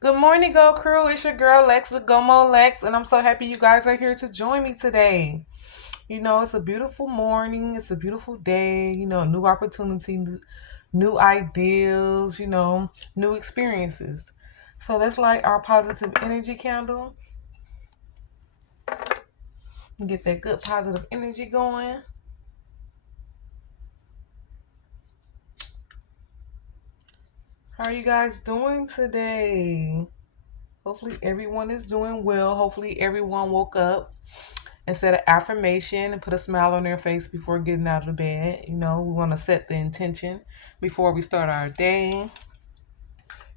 Good morning, Go Crew. It's your girl Lex with GoMo Lex, and I'm so happy you guys are here to join me today. It's a beautiful morning, it's a beautiful day, new opportunity, new ideals, new experiences. So let's light our positive energy candle and get that good positive energy going. How are you guys doing today? Hopefully, everyone is doing well. Hopefully, everyone woke up and set an affirmation and put a smile on their face before getting out of the bed. We want to set the intention before we start our day.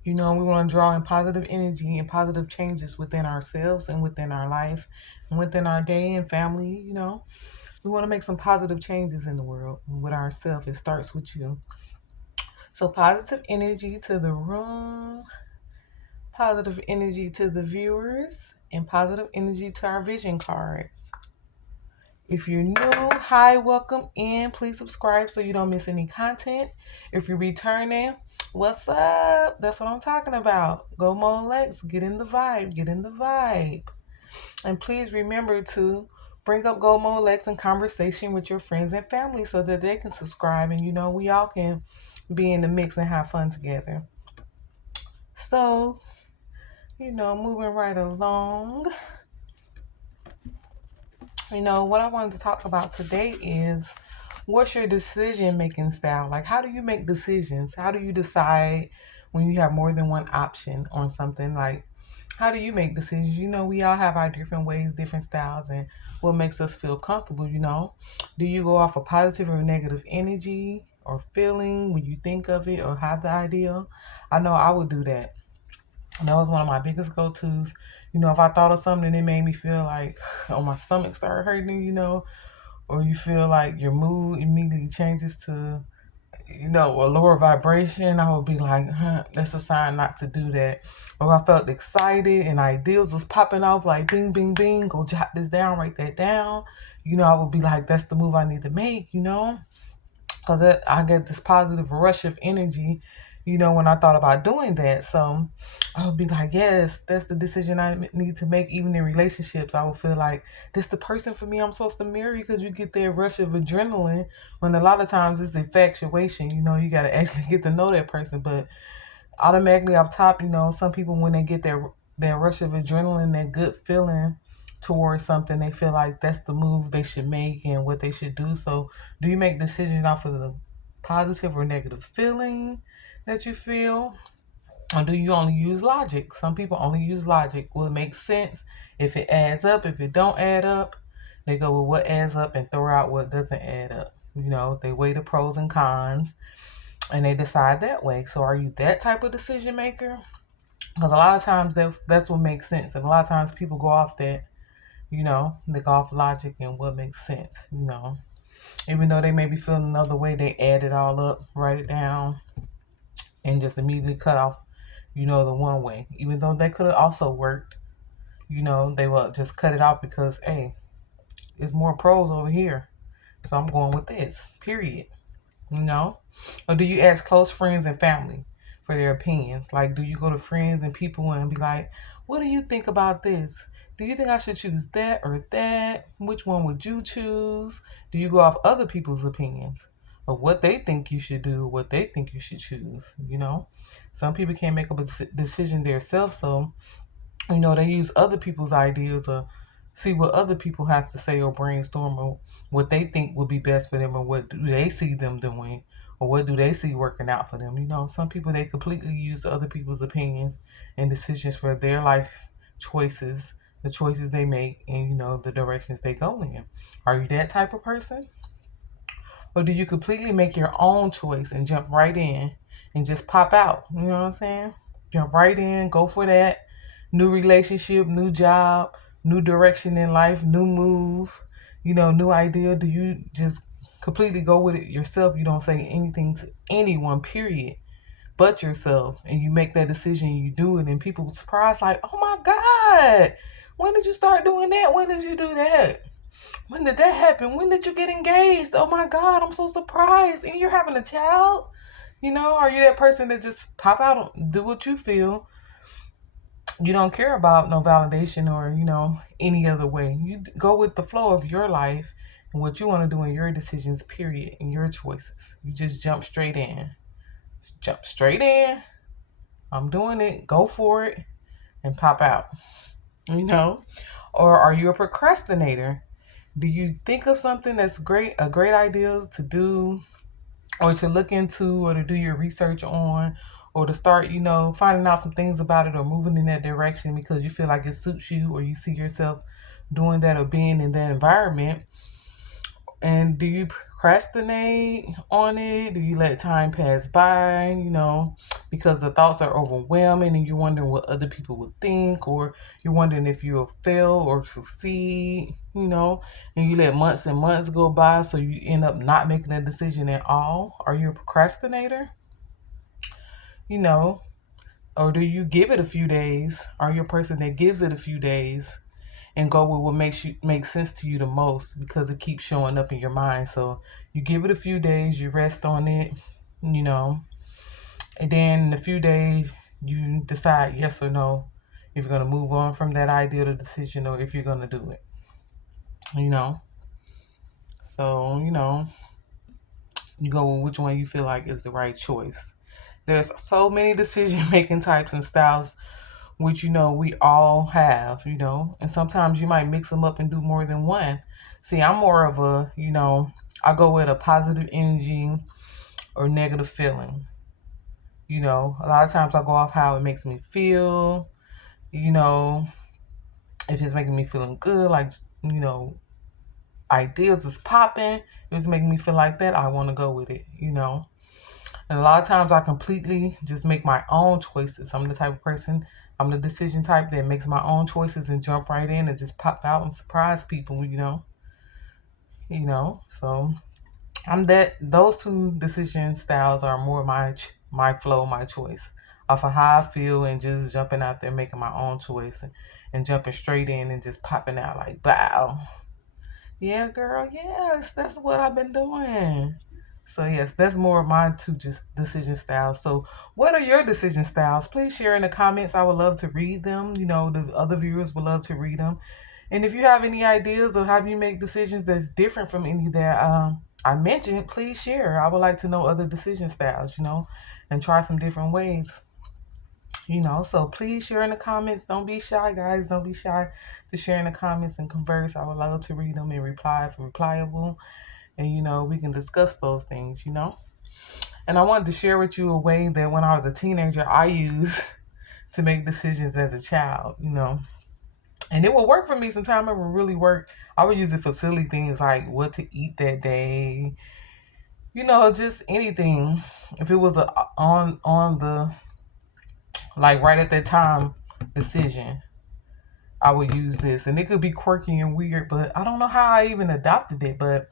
We want to draw in positive energy and positive changes within ourselves and within our life and within our day and family. We want to make some positive changes in the world with ourselves. It starts with you. So, positive energy to the room, positive energy to the viewers, and positive energy to our vision cards. If you're new, hi, welcome in. Please subscribe so you don't miss any content. If you're returning, what's up? That's what I'm talking about. Go Mo Lex, get in the vibe, get in the vibe. And please remember to bring up Go Mo Lex in conversation with your friends and family so that they can subscribe and we all can be in the mix and have fun together. So, moving right along. What I wanted to talk about today is what's your decision making style? Like, how do you make decisions? How do you decide when you have more than one option on something? Like, how do you make decisions? We all have our different ways, different styles, and what makes us feel comfortable. Do you go off a positive or negative energy or feeling when you think of it or have the idea? I know I would do that. And that was one of my biggest go-tos. If I thought of something and it made me feel like, oh, my stomach started hurting, or you feel like your mood immediately changes to, a lower vibration, I would be like, that's a sign not to do that. Or I felt excited and ideas was popping off like bing, bing, bing, go jot this down, write that down. I would be like, that's the move I need to make. Because I get this positive rush of energy, when I thought about doing that. So I would be like, yes, that's the decision I need to make. Even in relationships, I would feel like this the person for me I'm supposed to marry, because you get that rush of adrenaline when a lot of times it's infatuation. You got to actually get to know that person. But automatically off top, some people when they get that rush of adrenaline, that good feeling towards something, they feel like that's the move they should make and what they should do. So do you make decisions off of the positive or negative feeling that you feel? Or do you only use logic? Some people only use logic. Will it make sense if it adds up? If it don't add up, they go with what adds up and throw out what doesn't add up. They weigh the pros and cons and they decide that way. So are you that type of decision maker? Because a lot of times that's what makes sense, and a lot of times people go off that, they go off logic and what makes sense. Even though they may be feeling another way, they add it all up, write it down, and just immediately cut off, the one way. Even though they could have also worked, they will just cut it off because hey, it's more pros over here, so I'm going with this. Period. Or do you ask close friends and family for their opinions? Like, do you go to friends and people and be like, what do you think about this? Do you think I should choose that or that? Which one would you choose? Do you go off other people's opinions of what they think you should do, what they think you should choose? Some people can't make up a decision themselves, so they use other people's ideas or see what other people have to say or brainstorm or what they think would be best for them or what do they see them doing or what do they see working out for them. Some people they completely use other people's opinions and decisions for their life choices, the choices they make and the directions they go in. Are you that type of person? Or do you completely make your own choice and jump right in and just pop out? You know what I'm saying? Jump right in, go for that. New relationship, new job, new direction in life, new move, new idea. Do you just completely go with it yourself? You don't say anything to anyone, period, but yourself. And you make that decision, you do it, and people surprised, like, oh my God, when did you start doing that? When did you do that? When did that happen? When did you get engaged? Oh my God, I'm so surprised. And you're having a child? Are you that person that just pop out, do what you feel, You don't care about no validation or, any other way. You go with the flow of your life and what you want to do in your decisions, period, and your choices. You just jump straight in. Jump straight in. I'm doing it. Go for it and pop out. You know? Or are you a procrastinator? Do you think of something that's a great idea to do or to look into or to do your research on or to start, finding out some things about it or moving in that direction because you feel like it suits you or you see yourself doing that or being in that environment? And do you procrastinate on it? Do you let time pass by, because the thoughts are overwhelming and you're wondering what other people would think, or you're wondering if you'll fail or succeed, and you let months and months go by so you end up not making a decision at all? Are you a procrastinator? You know, or do you give it a few days? Are you a person that gives it a few days and go with what makes sense to you the most because it keeps showing up in your mind? So you give it a few days, you rest on it, you know, and then in a few days you decide yes or no if you're gonna move on from that idea or decision or if you're gonna do it. You know, so you go with which one you feel like is the right choice. There's so many decision making types and styles which we all have, and sometimes you might mix them up and do more than one. See, I'm more of I go with a positive energy or negative feeling. A lot of times I go off how it makes me feel, you know, if it's making me feeling good, like, you know, ideas is popping, if it's making me feel like that, I want to go with it. And a lot of times I completely just make my own choices. I'm the type of person, I'm the decision type that makes my own choices and jump right in and just pop out and surprise people. So I'm that. Those two decision styles are more my flow, my choice, off of how I feel and just jumping out there making my own choice and jumping straight in and just popping out like, wow. Yeah, girl, yes, that's what I've been doing. So yes, that's more of my two just decision styles. So what are your decision styles? Please share in the comments. I would love to read them. The other viewers would love to read them. And if you have any ideas or have you make decisions that's different from any that I mentioned, please share. I would like to know other decision styles, and try some different ways. So please share in the comments. Don't be shy, guys. Don't be shy to share in the comments and converse. I would love to read them and reply if replyable. And, we can discuss those things. And I wanted to share with you a way that when I was a teenager, I used to make decisions as a child. And it will work for me sometimes. It will really work. I would use it for silly things like what to eat that day. Just anything. If it was a on the like right at that time decision, I would use this. And it could be quirky and weird, but I don't know how I even adopted it, but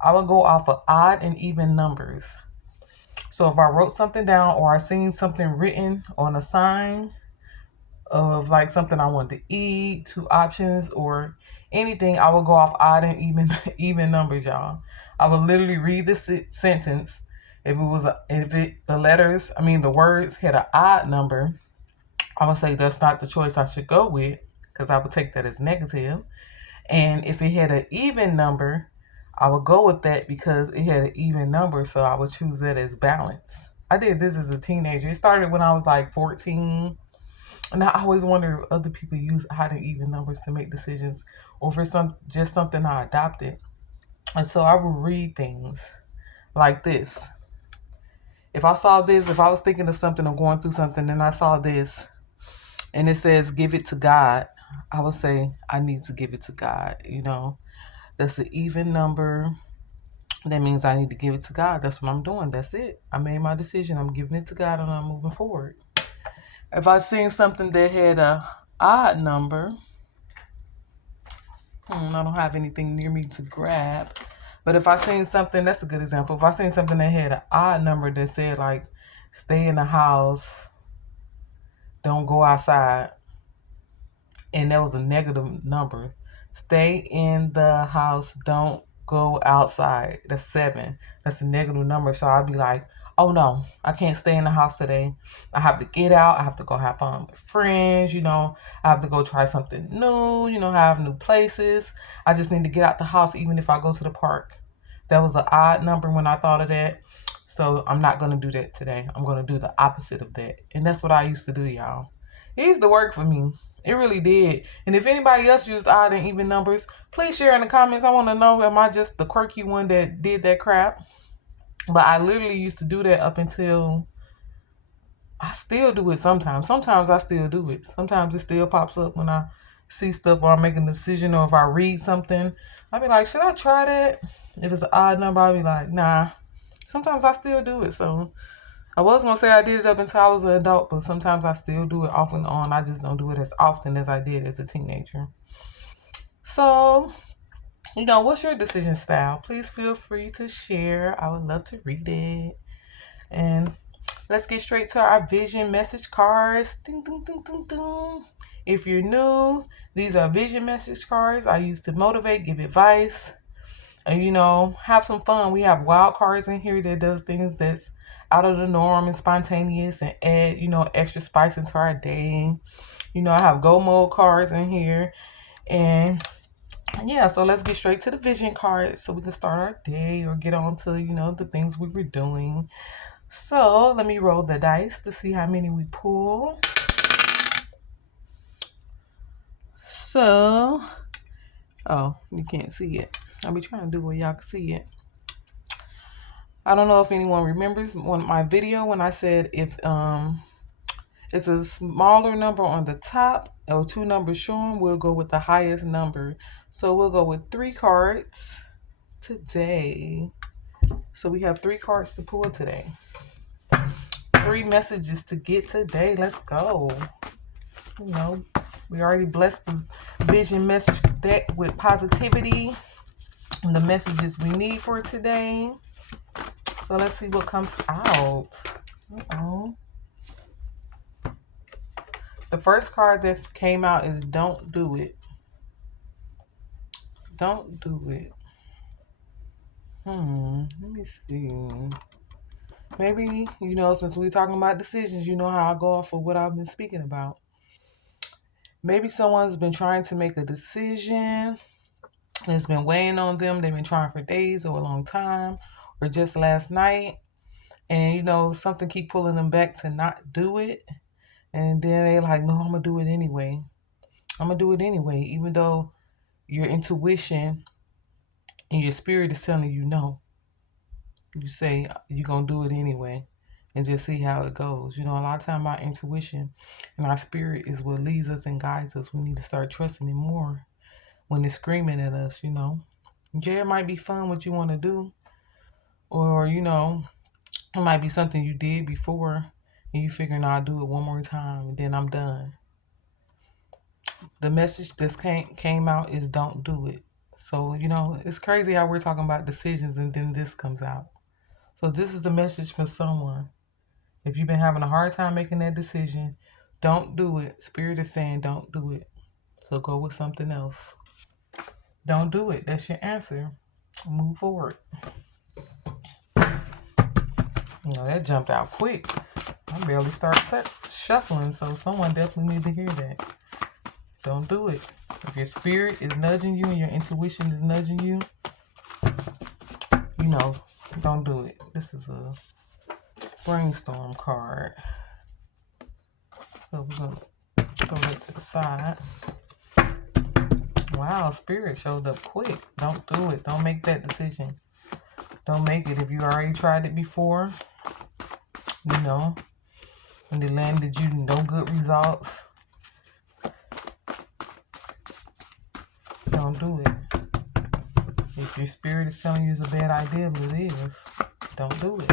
I would go off of odd and even numbers. So if I wrote something down or I seen something written on a sign of like something I wanted to eat, two options or anything, I would go off odd and even even numbers, y'all. I would literally read the sentence. If the words had an odd number, I would say that's not the choice I should go with because I would take that as negative. And if it had an even number, I would go with that because it had an even number, so I would choose that as balance. I did this as a teenager. It started when I was like 14. And I always wonder if other people use odd and even numbers to make decisions or if it's just something I adopted. And so I would read things like this. If I was thinking of something or going through something and I saw this and it says give it to God, I would say I need to give it to God. That's an even number. That means I need to give it to God. That's what I'm doing. That's it. I made my decision. I'm giving it to God and I'm moving forward. If I seen something that had a odd number, I don't have anything near me to grab. But if I seen something, that's a good example. If I seen something that had an odd number that said like, stay in the house, don't go outside, and that was a negative number. Stay in the house, don't go outside. That's 7. That's a negative number. So I'd be like, oh no, I can't stay in the house today. I have to get out. I have to go have fun with friends, I have to go try something new, have new places. I just need to get out the house even if I go to the park. That was an odd number when I thought of that. So I'm not going to do that today. I'm going to do the opposite of that. And that's what I used to do, y'all. It used to work for me. It really did. And if anybody else used odd and even numbers, please share in the comments. I want to know, am I just the quirky one that did that crap? But I literally used to do that up until I still do it sometimes. Sometimes I still do it. Sometimes it still pops up when I see stuff or I'm making a decision or if I read something. I'll be like, should I try that? If it's an odd number, I'll be like, nah. Sometimes I still do it. So I was going to say I did it up until I was an adult, but sometimes I still do it off and on. I just don't do it as often as I did as a teenager. So, what's your decision style? Please feel free to share. I would love to read it. And let's get straight to our vision message cards. Ding, ding, ding, ding, ding. If you're new, these are vision message cards I use to motivate, give advice, and have some fun. We have wild cards in here that does things that's out of the norm and spontaneous and add, extra spice into our day. I have go mode cards in here. And yeah, so let's get straight to the vision cards so we can start our day or get on to, the things we were doing. So let me roll the dice to see how many we pull. So, oh, you can't see it. I'll be trying to do where y'all can see it. I don't know if anyone remembers my video when I said if it's a smaller number on the top or two numbers showing, we'll go with the highest number. So we'll go with 3 cards today. So we have 3 cards to pull today. 3 messages to get today. Let's go. We already blessed the vision message deck with positivity and the messages we need for today. So let's see what comes out. The first card that came out is don't do it. Don't do it. Let me see. Maybe, since we're talking about decisions, you know how I go off of what I've been speaking about. Maybe someone's been trying to make a decision. It's been weighing on them. They've been trying for days or a long time or just last night. And, something keep pulling them back to not do it. And then they're like, no, I'm going to do it anyway. I'm going to do it anyway, even though your intuition and your spirit is telling you no. You say you're going to do it anyway and just see how it goes. A lot of time our intuition and our spirit is what leads us and guides us. We need to start trusting it more when it's screaming at us, Yeah, it might be fun what you want to do. Or, it might be something you did before and you figure, no, I'll do it one more time and then I'm done. The message that came out is don't do it. So, it's crazy how we're talking about decisions and then this comes out. So this is the message for someone. If you've been having a hard time making that decision, don't do it. Spirit is saying don't do it. So go with something else. Don't do it. That's your answer. Move forward. That jumped out quick. I barely start shuffling, so someone definitely needs to hear that. Don't do it. If your spirit is nudging you and your intuition is nudging you, don't do it. This is a brainstorm card. So we're going to throw that to the side. Wow, spirit showed up quick. Don't do it. Don't make that decision. Don't make it if you already tried it before. And it landed you no good results. Don't do it. If your spirit is telling you it's a bad idea, but it is, don't do it.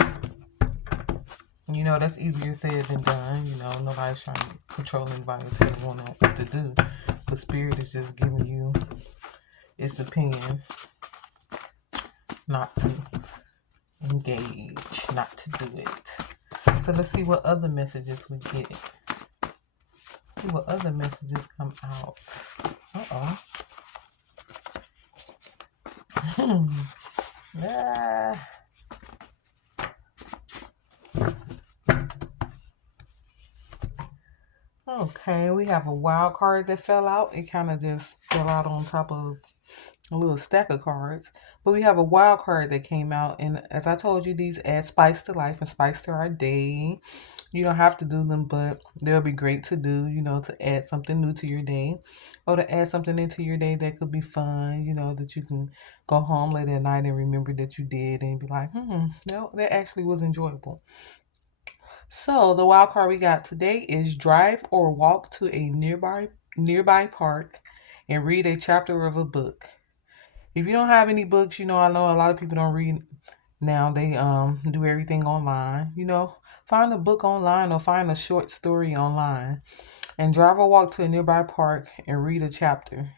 That's easier said than done. Nobody's trying to control anybody or tell anyone what to do. The spirit is just giving you its opinion not to engage, not to do it. So let's see what other messages we get. See what other messages come out. Okay, we have a wild card that fell out. It kind of just fell out on top of a little stack of cards. But we have a wild card that came out, and as I told you, these add spice to life and spice to our day. You don't have to do them, but they'll be great to do, to add something new to your day or to add something into your day that could be fun, that you can go home late at night and remember that you did and be like, no, that actually was enjoyable. So the wild card we got today is drive or walk to a nearby park and read a chapter of a book. If you don't have any books, I know a lot of people don't read now. They do everything online. Find a book online or find a short story online and drive or walk to a nearby park and read a chapter.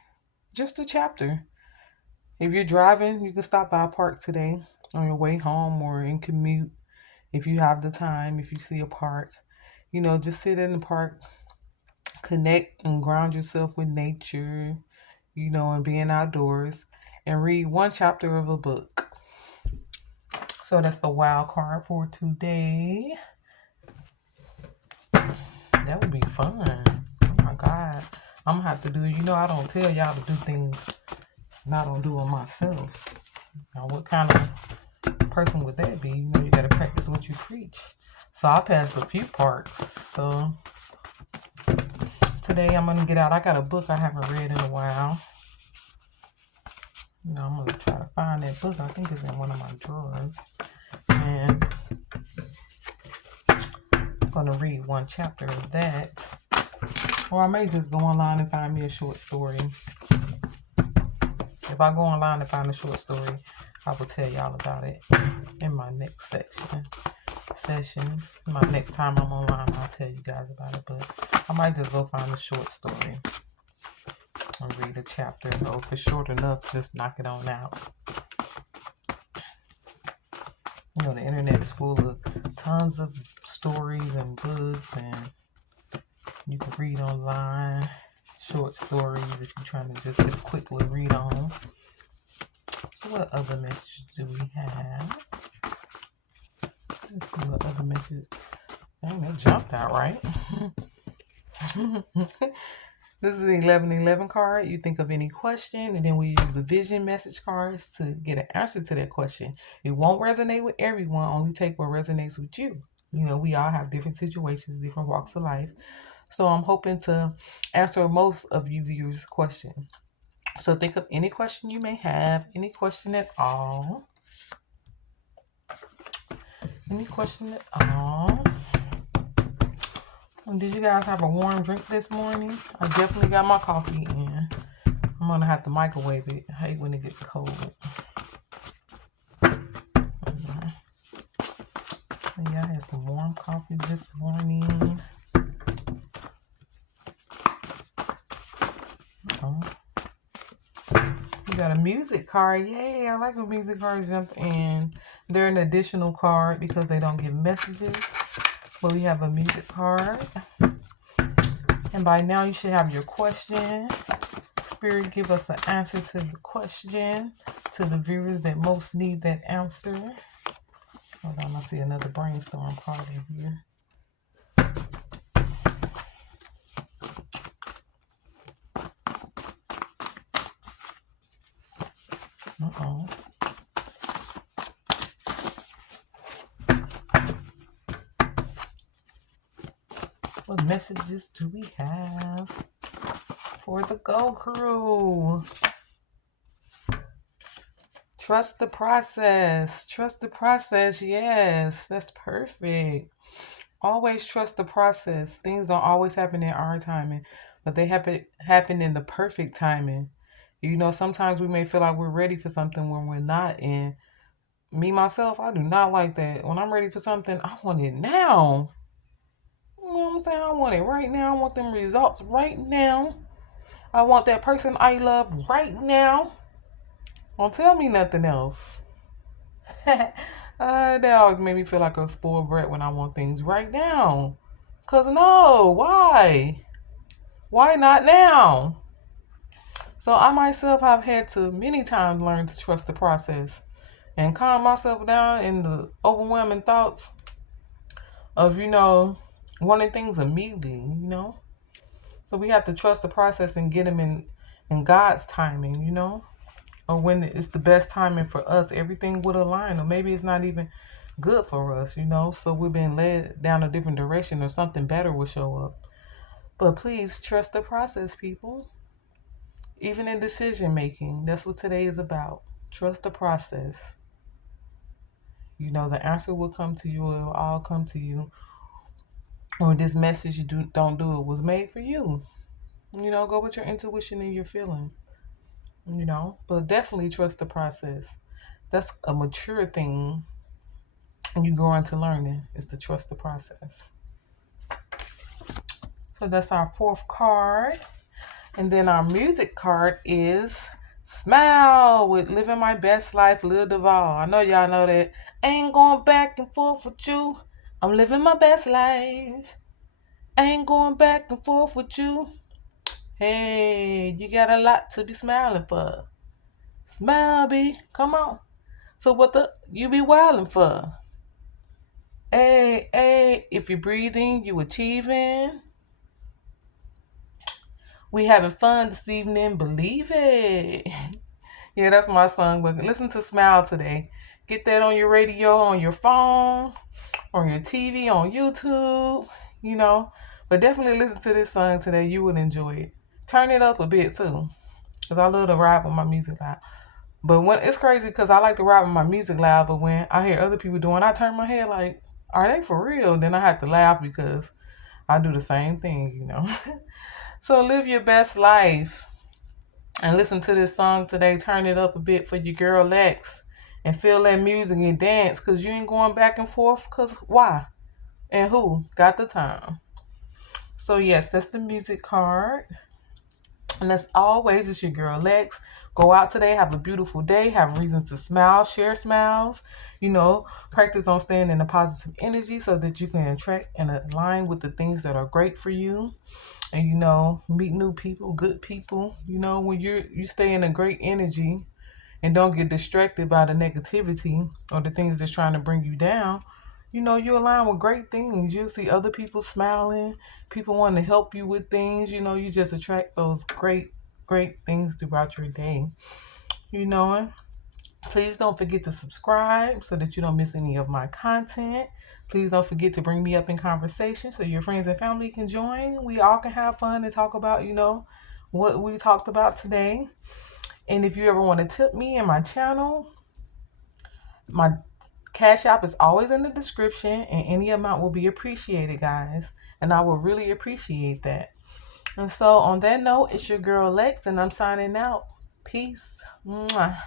Just a chapter. If you're driving, you can stop by a park today on your way home or in commute if you have the time, if you see a park. Just sit in the park, connect and ground yourself with nature, and being outdoors and read one chapter of a book. So that's the wild card for today. That would be fun. Oh my God. I'm gonna have to do, I don't tell y'all to do things and I don't do them myself. Now, what kind of person would that be? You gotta practice what you preach. So I passed a few parts. So today I'm gonna get out. I got a book I haven't read in a while. I'm gonna try to find that book. I think it's in one of my drawers. And I'm gonna read one chapter of that. Or I may just go online and find me a short story. If I go online and find a short story, I will tell y'all about it in my next session. My next time I'm online, I'll tell you guys about it. But I might just go find a short story and read a chapter. Or if it's short enough, just knock it on out. The internet is full of tons of stories and books, and you can read online short stories if you're trying to just get a quick little read on. So what other messages do we have? Let's see what other message. Dang, that jumped out, right? This is the 1111 card. You think of any question, and then we use the vision message cards to get an answer to that question. It won't resonate with everyone. Only take what resonates with you. We all have different situations, different walks of life. So I'm hoping to answer most of you viewers' question. So think of any question you may have, any question at all. Any question at all. Did you guys have a warm drink this morning? I definitely got my coffee in. I'm going to have to microwave it. I hate when it gets cold. Yeah, I had some warm coffee this morning. We got a music card. Yay, I like when music cards jump in. They're an additional card because they don't give messages. But we have a music card. And by now you should have your question. Spirit, give us an answer to the question to the viewers that most need that answer. Hold on, I see another brainstorm card in here. Uh-oh. What messages do we have for the Go Crew? Trust the process. Trust the process. Yes, that's perfect. Always trust the process. Things don't always happen in our timing, but they happen in the perfect timing. Sometimes we may feel like we're ready for something when we're not. And me, myself, I do not like that. When I'm ready for something, I want it now. You know what I'm saying? I want it right now. I want them results right now. I want that person I love right now. Don't tell me nothing else. That always made me feel like a spoiled brat when I want things right now. Cause no, why? Why not now? So I myself have had to many times learn to trust the process and calm myself down in the overwhelming thoughts of, wanting things immediately, So we have to trust the process and get them in God's timing, or when it's the best timing for us, everything would align, or maybe it's not even good for us, so we're being led down a different direction or something better will show up. But please trust the process, people. Even in decision making, that's what today is about. Trust the process. The answer will come to you, it will all come to you. Or this message you don't do it was made for you. Go with your intuition and your feeling. But definitely trust the process. That's a mature thing, and you go into learning is to trust the process. So that's our fourth card. And then our music card is Smile with Living My Best Life, Lil Duval. I know y'all know that. Ain't going back and forth with you. I'm living my best life. Ain't going back and forth with you. Hey, you got a lot to be smiling for. Smile, B. Come on. So what you be wildin' for? Hey, hey, if you're breathing, you achieving. We having fun this evening, believe it. Yeah, that's my song. But listen to Smile today. Get that on your radio, on your phone, on your TV, on YouTube, But definitely listen to this song today. You would enjoy it. Turn it up a bit too, because I love to ride with my music loud. But when it's crazy because I like to ride with my music loud, but when I hear other people doing, I turn my head like, are they for real? Then I have to laugh because I do the same thing, So live your best life and listen to this song today. Turn it up a bit for your girl Lex and feel that music and dance because you ain't going back and forth because why? And who got the time? So yes, that's the music card. And as always, it's your girl Lex. Go out today, have a beautiful day, have reasons to smile, share smiles, practice on staying in a positive energy so that you can attract and align with the things that are great for you. And meet new people, good people. When you stay in a great energy and don't get distracted by the negativity or the things that's trying to bring you down, you align with great things. You'll see other people smiling, people wanting to help you with things. You just attract those great things throughout your day. Please don't forget to subscribe so that you don't miss any of my content. Please don't forget to bring me up in conversation so your friends and family can join. We all can have fun and talk about, what we talked about today. And if you ever want to tip me in my channel, my Cash App is always in the description and any amount will be appreciated, guys. And I will really appreciate that. And so on that note, it's your girl Lex and I'm signing out. Peace. Mwah.